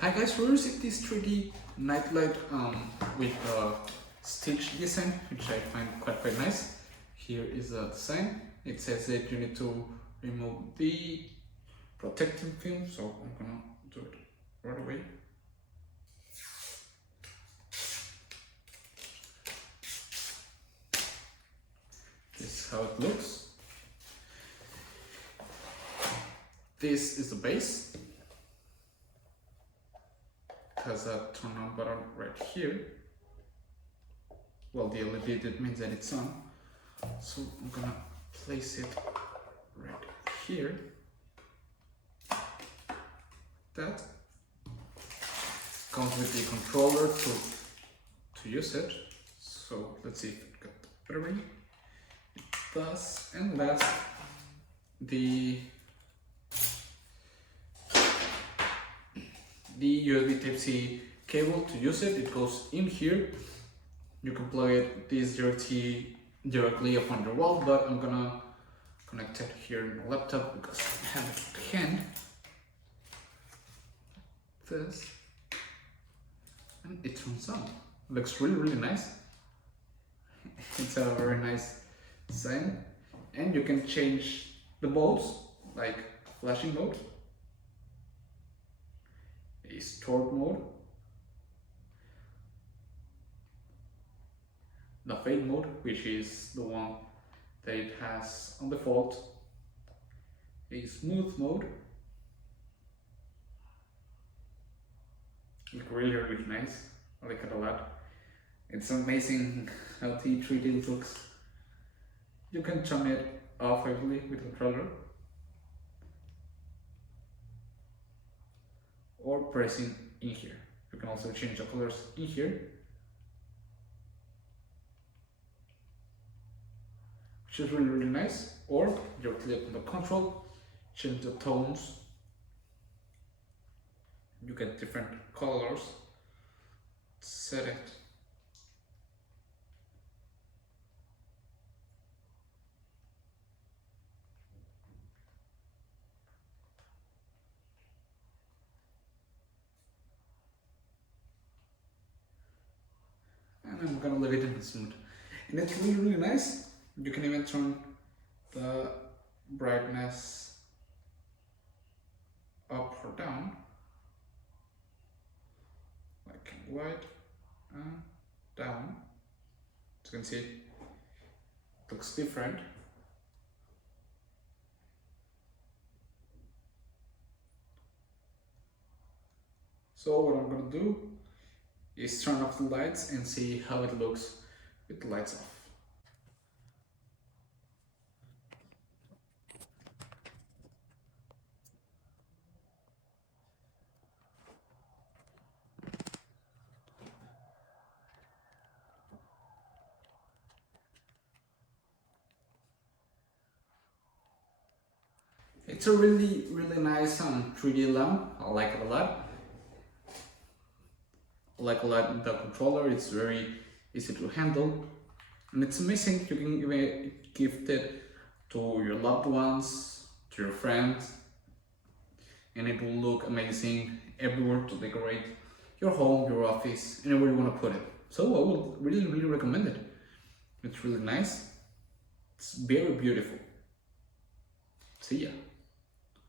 Hi guys, we're using this 3D nightlight with a stitch design, which I find quite nice. Here is a design. It says that you need to remove the protecting film, so I'm gonna do it right away. This is how it looks. This is the base. Has a turn on button right here. Well, the LED, that means that it's on. So I'm gonna place it right here. That comes with the controller to use it. So let's see if it got the battery. It does. And last, the USB Type-C cable to use it. It goes in here. You can plug this directly upon your wall, but I'm gonna connect it here in my laptop because I have it at hand. This, and it turns on. Looks really nice. It's a very nice design, and you can change the modes, like flashing mode, a stored mode, the fade mode, which is the one that it has on default, a smooth mode. Look really nice. I like it a lot. It's amazing how the 3D looks. You can turn it off easily with the controller, or pressing in here. You can also change the colors in here, which is really nice. Or directly on the control, change the tones. You get different colors. Set it. And I'm gonna leave it in this mood. And it's really nice. You can even turn the brightness up or down, like white and down. As you can see, it looks different. So what I'm gonna do is turn off the lights and see how it looks with the lights off. It's a really nice 3D lamp. I like it a lot. I like a lot the controller. It's very easy to handle, and it's amazing. You can even gift it to your loved ones, to your friends, and it will look amazing everywhere to decorate your home, your office, anywhere you want to put it. So I would really recommend it. It's really nice. It's very beautiful. See ya.